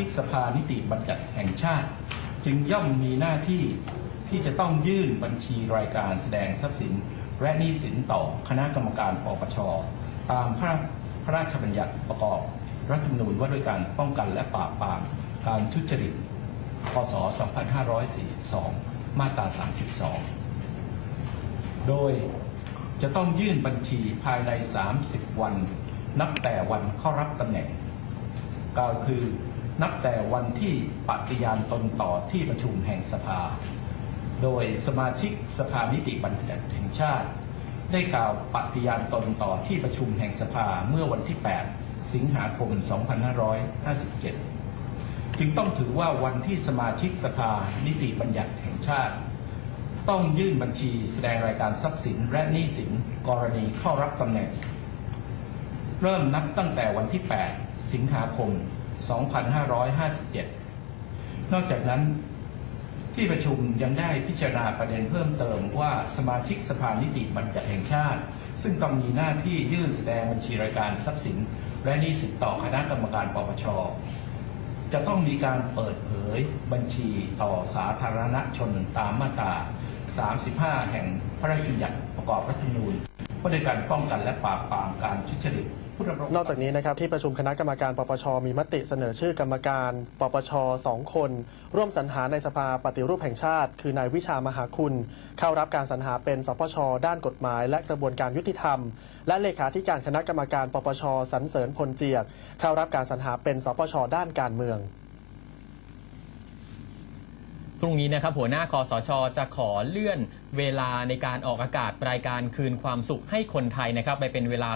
ชิกสภานิติบัญญัติแห่งชาติ จึงย่อมมีหน้าที่ที่จะต้องยื่นบัญชีรายการแสดงทรัพย์สิน และหนี้สินต่อคณะกรรมการปปชตามพระพระราชบัญญัติประกอบรัฐธรรมนูญว่าด้วยการป้องกันและปราบปรามการทุจริต พศ 2542 มาตรา 32 โดยจะต้องยื่นบัญชีภายใน 30 วัน นับแต่วันเข้ารับตำแหน่งก็คือ นับแต่วันที่ปฏิญาณตนต่อที่ประชุมแห่งสภา โดยสมาชิกสภานิติบัญญัติแห่งชาติ ได้กล่าวปฏิญาณตนต่อที่ประชุมแห่งสภาเมื่อวันที่ 8 สิงหาคม 2557 จึงต้องถือว่าวันที่สมาชิกสภานิติบัญญัติแห่งชาติ ต้องยื่นบัญชีแสดงรายการทรัพย์สินและหนี้สินกรณีเข้ารับตำแหน่ง เริ่มนับตั้งแต่วันที่ 8 สิงหาคม 2557 นอกจากนั้นที่ประชุมยังได้พิจารณาประเด็นเพิ่มเติมว่าสมาชิกสภานิติบัญญัติแห่งชาติ ซึ่งต้องมีหน้าที่ยื่นแสดงบัญชีรายการทรัพย์สิน และหนี้สินต่อคณะกรรมการปปชจะต้องมีการเปิดเผยบัญชีต่อสาธารณชนตามมาตรา 35 แห่งพระราชบัญญัติประกอบรัฐธรรมนูญว่าด้วยการป้องกันและปราบปรามการทุจริต ผู้ดำรงนอกจากนี้นะครับที่ประชุมคณะกรรมการปปชมีมติเสนอชื่อกรรมการปปชสองคน ร่วมสรรหาในสภาปฏิรูปแห่งชาติ คือนายวิชามหาคุณ เข้ารับการสรรหาเป็นสปชด้านกฎหมาย และกระบวนการยุติธรรม และเลขาธิการคณะกรรมการปปชสรรเสริญพลเจียก เข้ารับการสรรหาเป็นสปชด้านการเมืองพรุ่งนี้นะครับหัวหน้าคอสช จะขอเลื่อนเวลาในการออกอากาศรายการคืนความสุขให้คนไทยนะครับไปเป็นเวลา